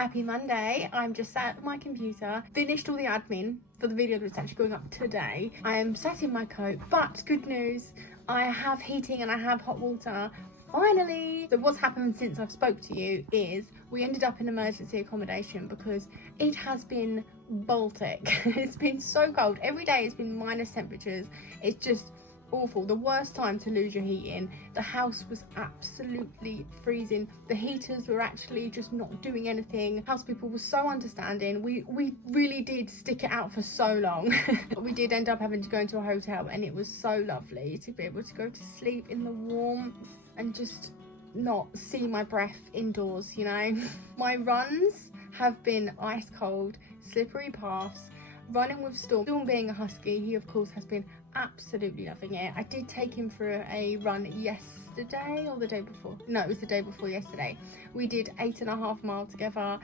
Happy Monday. I'm just sat at my computer, finished all the admin for the video that's actually going up today. I am sat in my coat, but good news, I have heating and I have hot water. Finally! So what's happened since I've spoke to you is we ended up in emergency accommodation because it has been Baltic. It's been so cold. Every day it's been minus temperatures. It's just awful. The worst time to lose your heating. The house was absolutely freezing. The heaters were actually just not doing anything. House people were so understanding. We really did stick it out for so long. But we did end up having to go into a hotel, and it was so lovely to be able to go to sleep in the warmth and just not see my breath indoors, you know. My runs have been ice cold, slippery paths, running with Storm. Storm being a husky, he of course has been absolutely loving it. I did take him for a run yesterday or the day before. No, it was the day before yesterday. We did 8.5 miles together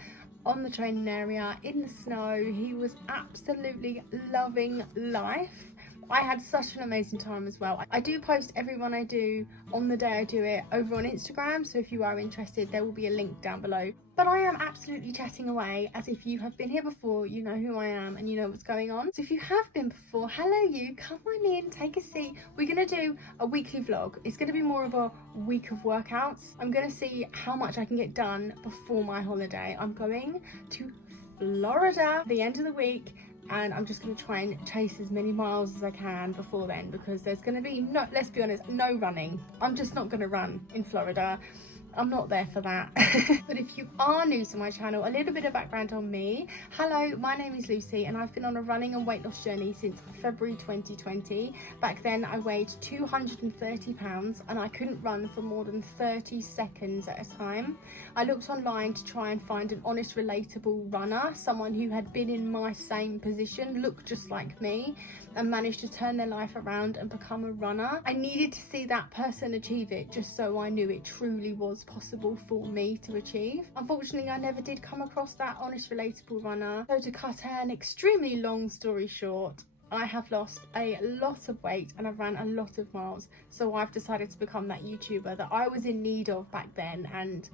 on the training area in the snow. He was absolutely loving life. I had such an amazing time as well. I do post every run I do on the day I do it over on Instagram, so if you are interested there will be a link down below. But I am absolutely chatting away as if you have been here before, you know who I am and you know what's going on. So if you have been before, hello you, come on in, take a seat. We're going to do a weekly vlog. It's going to be more of a week of workouts. I'm going to see how much I can get done before my holiday. I'm going to Florida at the end of the week, and I'm just going to try and chase as many miles as I can before then, because there's going to be, no, let's be honest, no running. I'm just not going to run in Florida. I'm not there for that. But if you are new to my channel, a little bit of background on me. Hello, my name is Lucy and I've been on a running and weight loss journey since February 2020. Back then I weighed 230 pounds and I couldn't run for more than 30 seconds at a time. I looked online to try and find an honest, relatable runner, someone who had been in my same position, looked just like me, and managed to turn their life around and become a runner. I needed to see that person achieve it just so I knew it truly was possible for me to achieve. Unfortunately, I never did come across that honest, relatable runner. So to cut an extremely long story short, I have lost a lot of weight and I've ran a lot of miles. So I've decided to become that YouTuber that I was in need of back then, and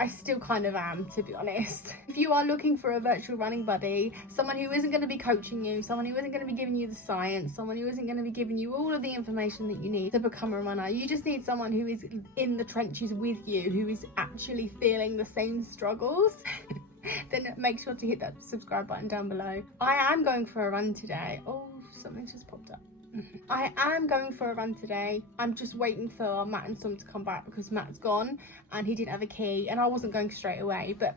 I still kind of am, to be honest. If you are looking for a virtual running buddy, someone who isn't going to be coaching you, someone who isn't going to be giving you the science, someone who isn't going to be giving you all of the information that you need to become a runner, you just need someone who is in the trenches with you, who is actually feeling the same struggles, then make sure to hit that subscribe button down below. I am going for a run today. Oh, something just popped up. I am going for a run today. I'm just waiting for Matt and Storm to come back because Matt's gone and he didn't have a key and I wasn't going straight away. But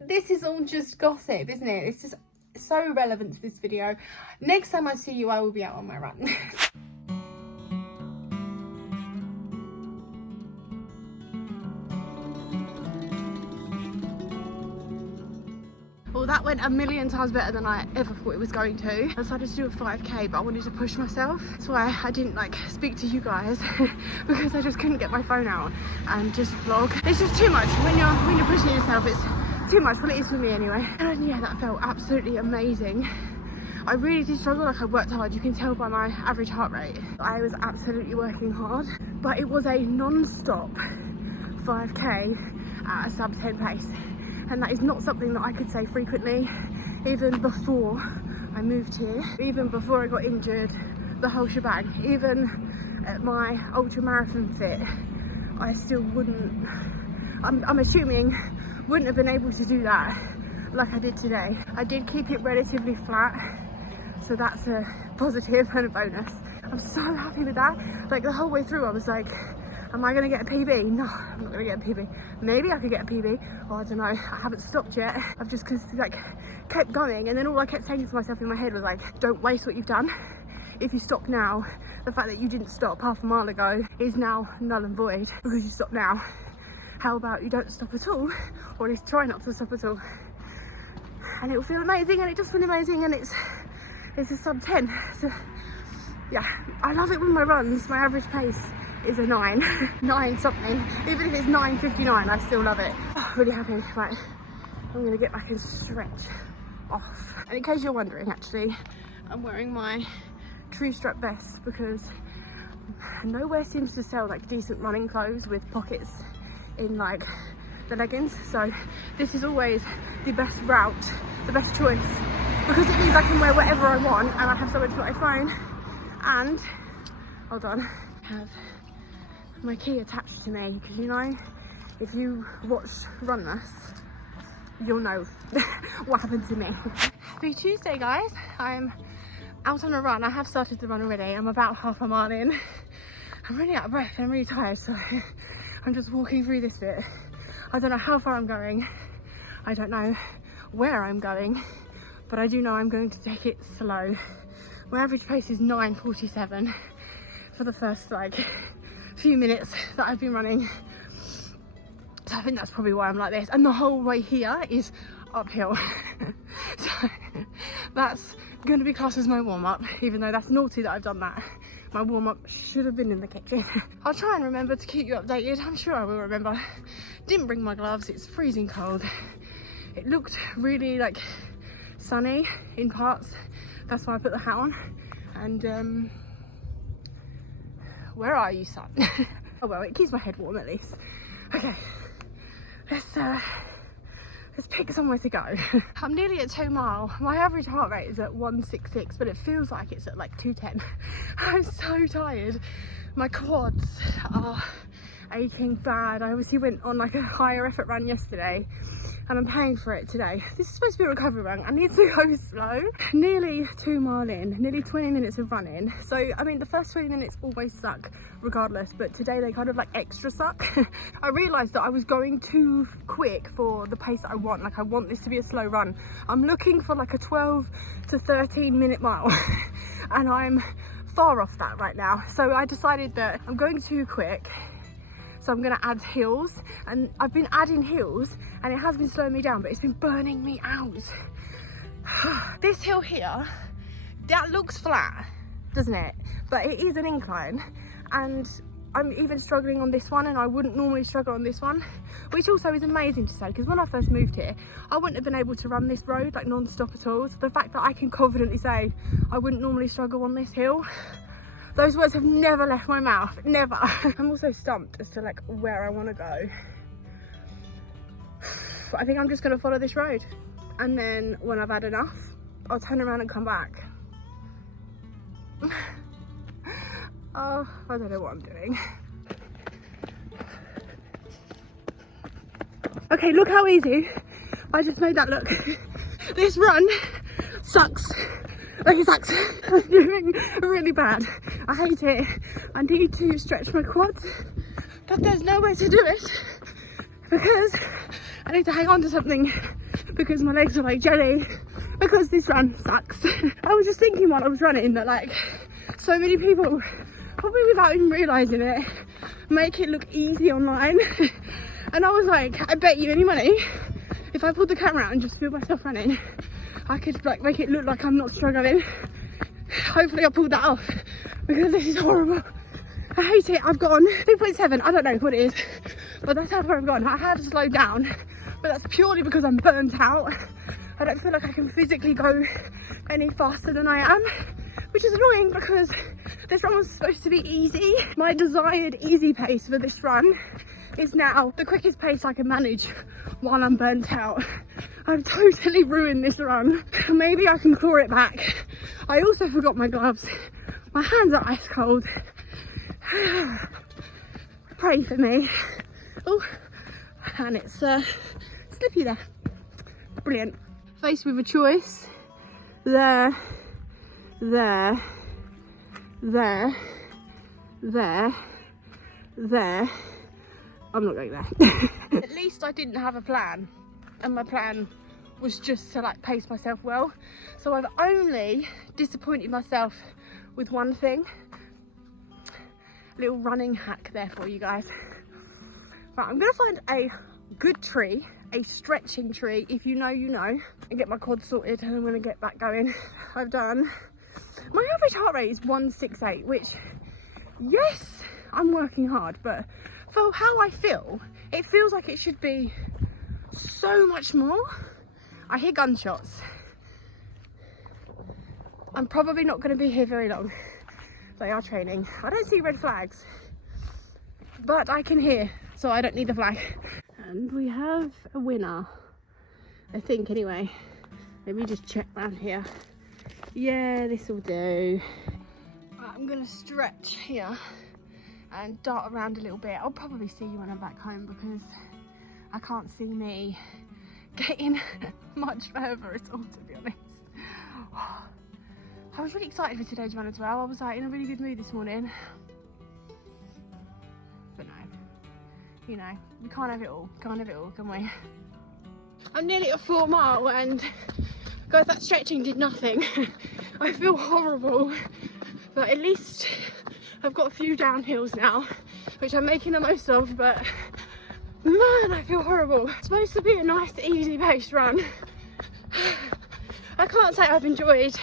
this is all just gossip, isn't it? It's just so relevant to this video. Next time I see you, I will be out on my run. Well, that went a million times better than I ever thought it was going to. I decided to do a 5k, but I wanted to push myself. That's why I didn't speak to you guys because I just couldn't get my phone out and just vlog. It's just too much when you're pushing yourself. It's too much. Well, it is for me anyway. And yeah, that felt absolutely amazing. I really did struggle. Like, I worked hard. You can tell by my average heart rate. I was absolutely working hard, but it was a non-stop 5k at a sub 10 pace. And that is not something that I could say frequently, even before I moved here, even before I got injured, the whole shebang. Even at my ultra marathon fit, I still wouldn't, I'm assuming, wouldn't have been able to do that like I did today. I did keep it relatively flat, so that's a positive and a bonus. I'm so happy with that. Like, the whole way through I was like, am I going to get a PB? No, I'm not going to get a PB. Maybe I could get a PB. Oh, I don't know. I haven't stopped yet. I've just kept going, and then all I kept saying to myself in my head was like, don't waste what you've done. If you stop now, the fact that you didn't stop half a mile ago is now null and void because you stop now. How about you don't stop at all, or at least try not to stop at all? And it will feel amazing, and it does feel amazing, and it's a sub 10. So yeah, I love it when my runs, my average pace is a 9 something. Even if it's 9:59, I still love it. Oh, really happy. Right, I'm gonna get back and stretch off. And in case you're wondering, actually, I'm wearing my true strap vest because nowhere seems to sell like decent running clothes with pockets in like the leggings. So this is always the best route, the best choice, because it means I can wear whatever I want and I have somewhere to put my phone. And hold on, I have my key attached to me, because you know, if you watched RunWithMe, you'll know what happened to me. Happy Tuesday, guys. I'm out on a run. I have started the run already. I'm about half a mile in. I'm really out of breath and I'm really tired, so I'm just walking through this bit. I don't know how far I'm going. I don't know where I'm going, but I do know I'm going to take it slow. My average pace is 9:47 for the first like few minutes that I've been running. So I think that's probably why I'm like this. And the whole way here is uphill. So that's going to be classed as my warm-up, even though that's naughty that I've done that. My warm-up should have been in the kitchen. I'll try and remember to keep you updated. I'm sure I will remember. Didn't bring my gloves. It's freezing cold. It looked really like sunny in parts. That's why I put the hat on. And where are you, sun? Oh well, it keeps my head warm at least. Okay, let's pick somewhere to go. I'm nearly at 2 mile. My average heart rate is at 166, but it feels like it's at like 210. I'm so tired. My quads are aching bad. I obviously went on like a higher effort run yesterday and I'm paying for it today. This is supposed to be a recovery run. I need to go slow. Nearly 2 mile in, nearly 20 minutes of running. So, I mean, the first 20 minutes always suck regardless, but today they kind of like extra suck. I realized that I was going too quick for the pace that I want. Like, I want this to be a slow run. I'm looking for like a 12 to 13 minute mile and I'm far off that right now. So I decided that I'm going too quick. So I'm gonna add hills, and I've been adding hills and it has been slowing me down, but it's been burning me out. This hill here, that looks flat, doesn't it? But it is an incline, and I'm even struggling on this one, and I wouldn't normally struggle on this one, which also is amazing to say, because when I first moved here, I wouldn't have been able to run this road like non-stop at all. So the fact that I can confidently say I wouldn't normally struggle on this hill, those words have never left my mouth, never. I'm also stumped as to like where I want to go. I think I'm just gonna follow this road, and then when I've had enough, I'll turn around and come back. Oh, I don't know what I'm doing. Okay, look how easy I just made that look. This run sucks. Like, it sucks. I'm doing really bad. I hate it. I need to stretch my quads, but there's no way to do it because I need to hang on to something, because my legs are like jelly, because this run sucks. I was just thinking while I was running that like so many people, probably without even realising it, make it look easy online. And I was like, I bet you any money, if I pulled the camera out and just filmed myself running, I could like make it look like I'm not struggling. Hopefully I pulled that off, because this is horrible. I hate it. I've gone 3.7, I don't know what it is, but that's how far I've gone. I have slowed down, but that's purely because I'm burnt out. I don't feel like I can physically go any faster than I am, which is annoying because this run was supposed to be easy. My desired easy pace for this run is now the quickest pace I can manage while I'm burnt out. I've totally ruined this run. Maybe I can claw it back. I also forgot my gloves. My hands are ice cold. Pray for me. Oh, and it's slippy there. Brilliant. Faced with a choice. There, there, there, there, there. I'm not going there. At least I didn't have a plan, and my plan was just to like pace myself well. So I've only disappointed myself with one thing. Little running hack there for you guys. Right, I'm gonna find a good tree, a stretching tree, if you know you know, and get my quads sorted, and I'm gonna get back going. I've done, my average heart rate is 168, which, yes, I'm working hard, but for how I feel, it feels like it should be so much more. I hear gunshots. I'm probably not going to be here very long. They are training. I don't see red flags, but I can hear, so I don't need the flag. And we have a winner, I think, anyway. Let me just check around here. Yeah, this will do. Right, I'm gonna stretch here and dart around a little bit. I'll probably see you when I'm back home because I can't see me getting much further at all, to be honest. I was really excited for today's run as well. I was like in a really good mood this morning. But no, you know, we can't have it all. Can't have it all, can we? I'm nearly at 4 mile and guys, that stretching did nothing. I feel horrible, but at least I've got a few downhills now, which I'm making the most of, but man, I feel horrible. It's supposed to be a nice, easy paced run. I can't say I've enjoyed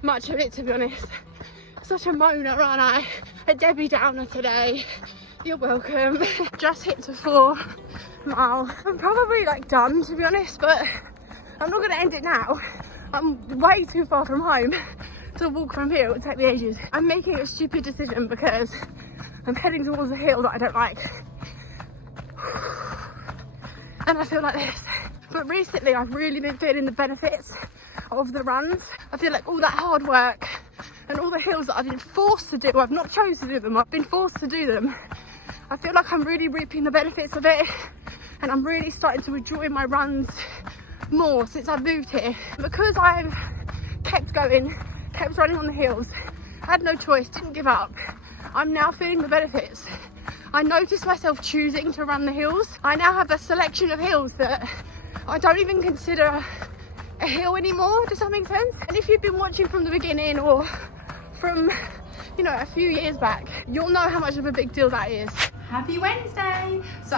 much of it, to be honest. Such a moaner, aren't I? A Debbie Downer today. You're welcome. Just hit to 4 mile. I'm probably like done, to be honest, but I'm not gonna end it now. I'm way too far from home to walk from here. It would take me ages. I'm making a stupid decision because I'm heading towards a hill that I don't like. And I feel like this. But recently I've really been feeling the benefits of the runs. I feel like all that hard work and all the hills that I've been forced to do, I've not chosen to do them, I've been forced to do them. I feel like I'm really reaping the benefits of it, and I'm really starting to enjoy my runs more since I've moved here. Because I've kept going, kept running on the hills, had no choice, didn't give up, I'm now feeling the benefits. I noticed myself choosing to run the hills. I now have a selection of hills that I don't even consider a hill anymore. Does that make sense? And if you've been watching from the beginning or from, you know, a few years back, you'll know how much of a big deal that is. Happy Wednesday! So,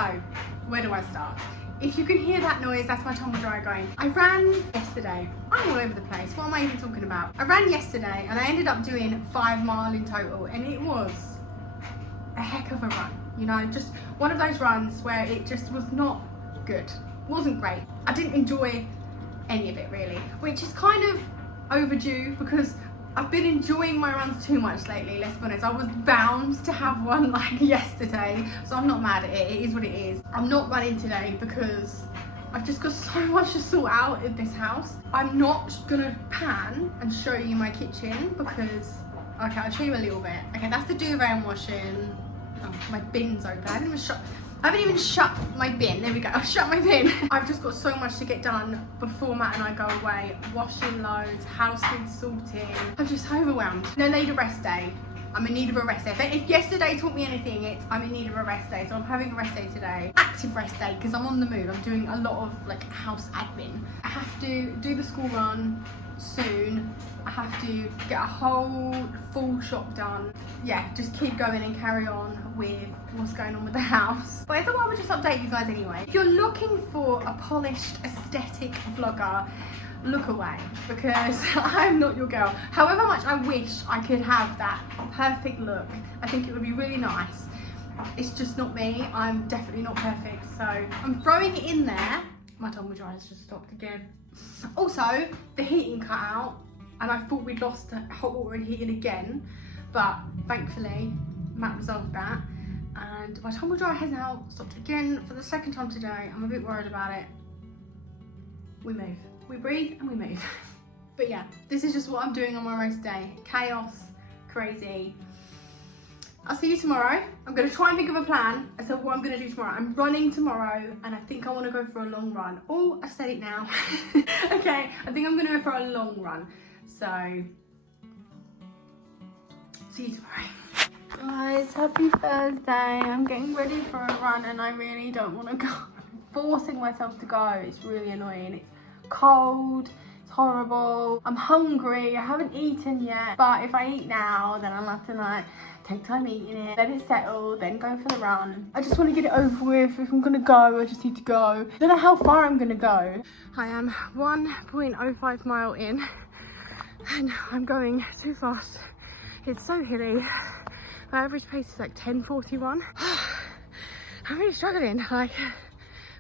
where do I start? If you can hear that noise, that's my tumble dryer going. I ran yesterday. I'm all over the place. What am I even talking about? I ran yesterday and I ended up doing 5 miles in total, and it was a heck of a run. You know, just one of those runs where it just was not good. Wasn't great. I didn't enjoy any of it really, which is kind of overdue because I've been enjoying my runs too much lately, let's be honest. I was bound to have one like yesterday, so I'm not mad at it. It is what it is. I'm not running today because I've just got so much to sort out in this house. I'm not gonna pan and show you my kitchen because, okay, I'll show you a little bit. Okay, that's the duvet I'm washing. Oh, my bin's open. I haven't even shut my bin. There we go. I've shut my bin. I've just got so much to get done before Matt and I go away. Washing loads, house needs sorting. I'm just overwhelmed. No, I need a rest day. I'm in need of a rest day. If yesterday taught me anything, it's I'm in need of a rest day. So I'm having a rest day today. Active rest day because I'm on the move. I'm doing a lot of like house admin. I have to do the school run soon. I have to get a whole full shop done. Yeah, just keep going and carry on with what's going on with the house. But I thought I would just update you guys anyway. If you're looking for a polished aesthetic vlogger, look away because I'm not your girl. However much I wish I could have that perfect look, I think it would be really nice. It's just not me. I'm definitely not perfect, so I'm throwing it in there. My tumble dryer's just stopped again. Also, the heating cut out and I thought we'd lost hot water and heating again, but thankfully Matt resolved that and my tumble dryer has now stopped again for the 2nd time today. I'm a bit worried about it. We move. We breathe and we move. But yeah, this is just what I'm doing on my rest day. Chaos, crazy. I'll see you tomorrow. I'm going to try and think of a plan as to what I'm going to do tomorrow. I'm running tomorrow and I think I want to go for a long run. Oh, I've said it now. Okay, I think I'm going to go for a long run. So, see you tomorrow. Guys, happy Thursday. I'm getting ready for a run and I really don't want to go. I'm forcing myself to go. It's really annoying. It's cold. It's horrible. I'm hungry. I haven't eaten yet. But if I eat now, then I'll have to like take time eating it, let it settle, then go for the run. I just want to get it over with. If I'm gonna go, I just need to go. I don't know how far I'm gonna go. I am 1.05 mile in and I'm going too fast. It's so hilly. My average pace is like 10:41. I'm really struggling. Like,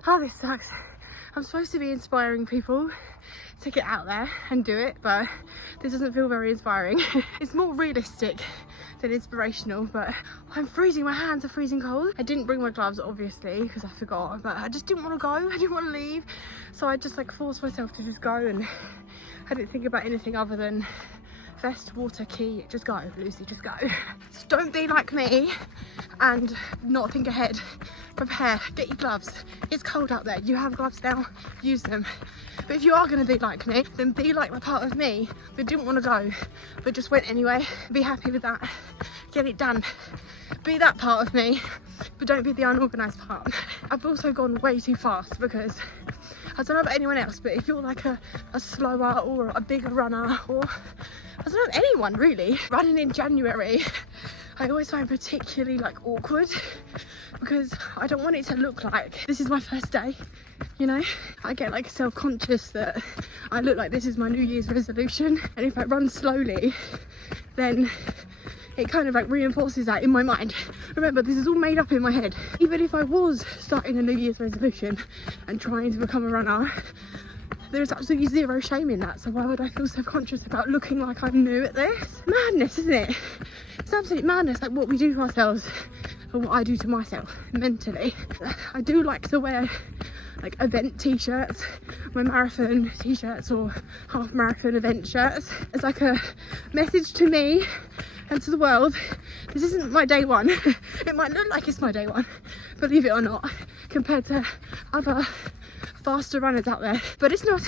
oh, this sucks. I'm supposed to be inspiring people to get out there and do it, but this doesn't feel very inspiring. It's more realistic than inspirational, but I'm freezing. My hands are freezing cold. I didn't bring my gloves, obviously, because I forgot, but I just didn't want to go. I didn't want to leave. So I just like forced myself to just go, and I didn't think about anything other than vest, water, key, just go, Lucy, just go. So don't be like me and not think ahead. Prepare, get your gloves. It's cold out there. You have gloves now, use them. But if you are going to be like me, then be like the part of me that didn't want to go, but just went anyway. Be happy with that. Get it done. Be that part of me, but don't be the unorganised part. I've also gone way too fast because I don't know about anyone else, but if you're like a slower or a bigger runner, or I don't know, anyone really, running in January, I always find particularly like awkward because I don't want it to look like this is my first day, you know? I get like self-conscious that I look like this is my New Year's resolution, and if I run slowly, then it kind of like reinforces that in my mind. Remember, this is all made up in my head. Even if I was starting a New Year's resolution and trying to become a runner, there's absolutely zero shame in that. So why would I feel self-conscious about looking like I'm new at this? Madness, isn't it? It's absolute madness, like what we do to ourselves and what I do to myself mentally. I do like to wear like event t-shirts, my marathon t-shirts or half marathon event shirts. It's like a message to me and to the world. This isn't my day one. It might look like it's my day one, believe it or not, compared to other faster runners out there, but it's not.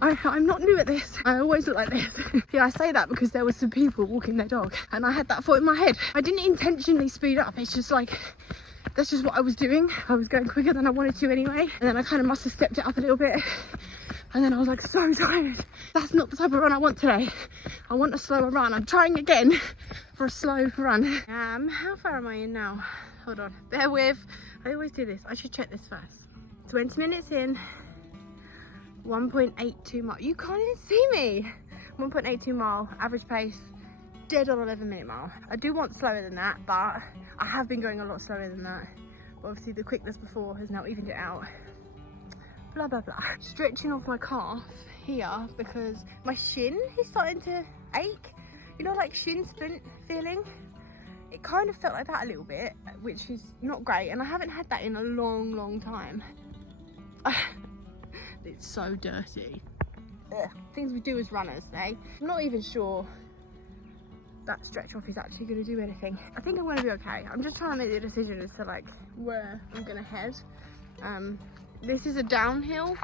I'm not new at this. I always look like this. Yeah, I say that because there were some people walking their dog and I had that thought in my head. I didn't intentionally speed up, it's just like that's just what I was doing. I was going quicker than I wanted to anyway, and then I kind of must have stepped it up a little bit, and then I was like so tired. That's not the type of run I want today. I want a slower run. I'm trying again for a slow run. How far am I in now? Hold on, bear with. I always do this. I should check this first. 20 minutes in, 1.82 mile. You can't even see me. 1.82 mile, average pace, dead on 11-minute mile. I do want slower than that, but I have been going a lot slower than that. But obviously the quickness before has now evened it out. Blah, blah, blah. Stretching off my calf here because my shin is starting to ache. You know, like shin splint feeling? It kind of felt like that a little bit, which is not great. And I haven't had that in a long, long time. It's so dirty. Ugh. Things we do as runners, eh? I'm not even sure that stretch off is actually going to do anything. I think I'm going to be okay. I'm just trying to make the decision as to like where I'm going to head. This is a downhill,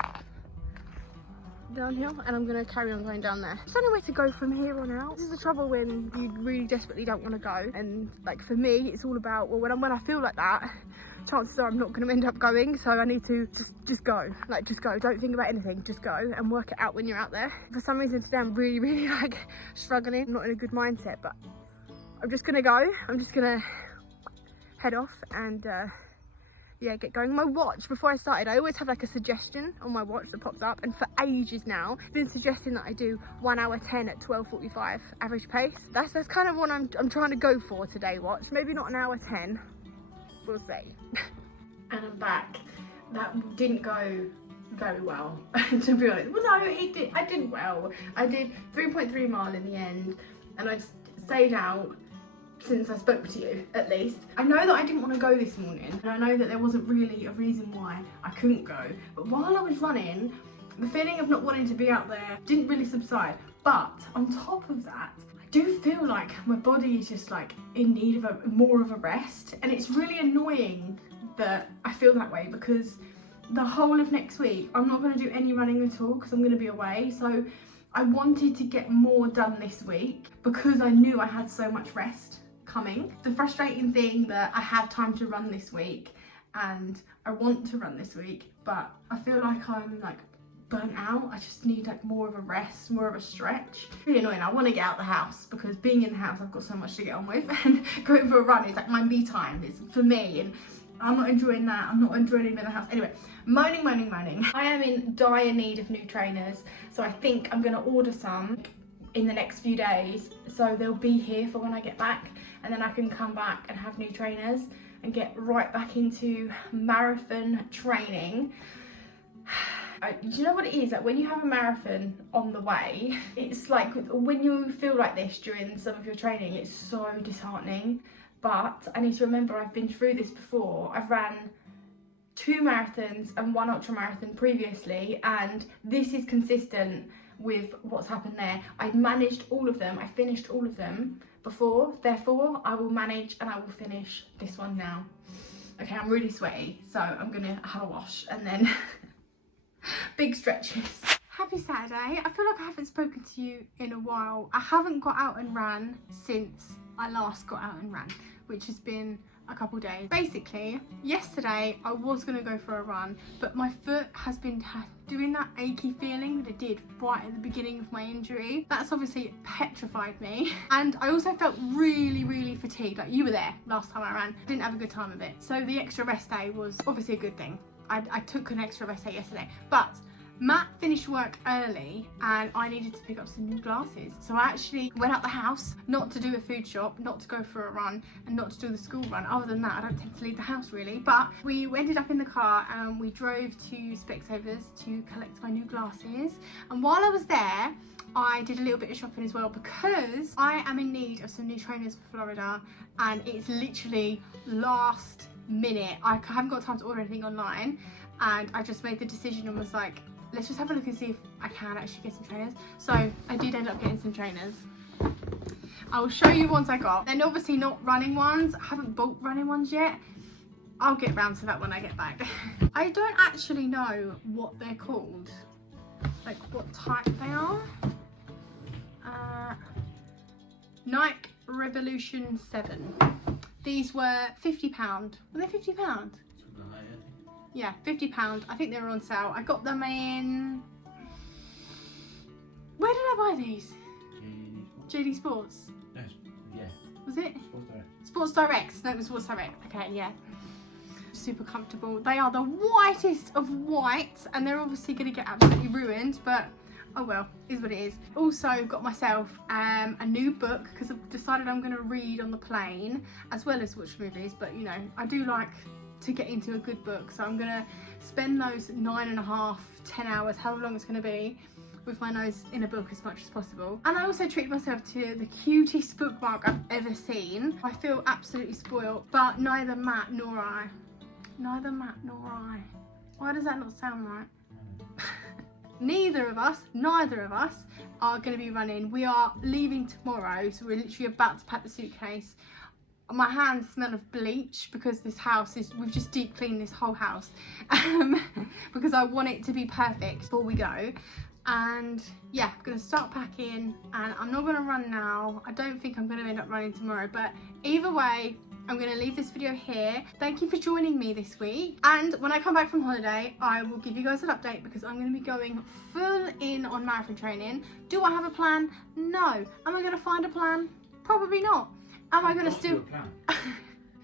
and I'm going to carry on going down there. I don't know where to go from here on out. This is the trouble when you really desperately don't want to go, and like for me it's all about, well, when I feel like that, chances are I'm not going to end up going, so I need to just go. Like, just go. Don't think about anything. Just go and work it out when you're out there. For some reason today I'm really like struggling. I'm not in a good mindset, but I'm just going to go. I'm just going to head off and yeah, get going. My watch, before I started, I always have like a suggestion on my watch that pops up, and for ages now it's been suggesting that I do 1 hour 10 at 12:45 average pace. That's kind of what I'm trying to go for today, watch. Maybe not an hour 10. We'll see. And I'm back. That didn't go very well, to be honest. Well, no, I did well. I did 3.3 mile in the end, and I stayed out since I spoke to you, at least. I know that I didn't want to go this morning, and I know that there wasn't really a reason why I couldn't go, but while I was running, the feeling of not wanting to be out there didn't really subside. But on top of that, I do feel like my body is just like in need of more of a rest, and it's really annoying that I feel that way because the whole of next week I'm not going to do any running at all because I'm going to be away. So I wanted to get more done this week because I knew I had so much rest coming. The frustrating thing that I have time to run this week and I want to run this week, but I feel like I'm like burnt out. I just need like more of a rest, more of a stretch. Really annoying. I want to get out the house because being in the house I've got so much to get on with, and going for a run is like my me time. It's for me, and I'm not enjoying that. I'm not enjoying being in the house. Anyway, moaning. I am in dire need of new trainers, so I think I'm going to order some in the next few days, so they'll be here for when I get back, and then I can come back and have new trainers and get right back into marathon training. Do you know what it is? Like when you have a marathon on the way, it's like when you feel like this during some of your training, it's so disheartening. But I need to remember I've been through this before. I've ran 2 marathons and 1 ultra marathon previously, and this is consistent with what's happened there. I managed all of them, I finished all of them before, therefore I will manage and I will finish this one now. Okay, I'm really sweaty, so I'm gonna have a wash and then big stretches. Happy Saturday. I feel like I haven't spoken to you in a while. I haven't got out and ran since I last got out and ran, which has been a couple days. Basically, yesterday I was gonna go for a run, but my foot has been doing that achy feeling that it did right at the beginning of my injury. That's obviously petrified me. And I also felt really fatigued. Like, you were there last time I ran. I didn't have a good time of it. So the extra rest day was obviously a good thing. I took an extra rest day yesterday, but Matt finished work early and I needed to pick up some new glasses. So I actually went out the house, not to do a food shop, not to go for a run, and not to do the school run. Other than that, I don't tend to leave the house really. But we ended up in the car and we drove to Specsavers to collect my new glasses. And while I was there, I did a little bit of shopping as well because I am in need of some new trainers for Florida, and it's literally last minute. I haven't got time to order anything online, and I just made the decision and was like, let's just have a look and see if I can actually get some trainers. So I did end up getting some trainers. I'll show you ones I got. They're obviously not running ones. I haven't bought running ones yet. I'll get round to that when I get back. I don't actually know what they're called, like what type they are. Nike Revolution 7. These were £50. Were they £50? Yeah, £50. I think they were on sale. I got them in... Where did I buy these? JD Sports. Yes, yeah. Was it? Sports Direct. Sports Direct. No, it was Sports Direct. Okay, yeah. Super comfortable. They are the whitest of white, and they're obviously going to get absolutely ruined, but oh well, is what it is. Also got myself a new book because I've decided I'm going to read on the plane as well as watch movies, but you know, I do like to get into a good book, so I'm gonna spend those 9.5, 10 hours, however long it's gonna be, with my nose in a book as much as possible. And I also treat myself to the cutest bookmark I've ever seen. I feel absolutely spoiled, but neither Matt nor I. Why does that not sound right? Neither of us are going to be running. We are leaving tomorrow, so we're literally about to pack the suitcase. My hands smell of bleach because this house is, we've just deep cleaned this whole house because I want it to be perfect before we go. And yeah, I'm going to start packing, and I'm not going to run now. I don't think I'm going to end up running tomorrow, but either way, I'm going to leave this video here. Thank you for joining me this week, and when I come back from holiday I will give you guys an update because I'm going to be going full in on marathon training. Do I have a plan? No. Am I going to find a plan? Probably not. Am I going to still...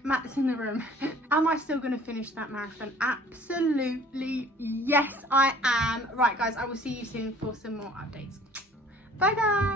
Matt's in the room. Am I still going to finish that marathon? Absolutely yes, I am. Right guys, I will see you soon for some more updates. Bye guys.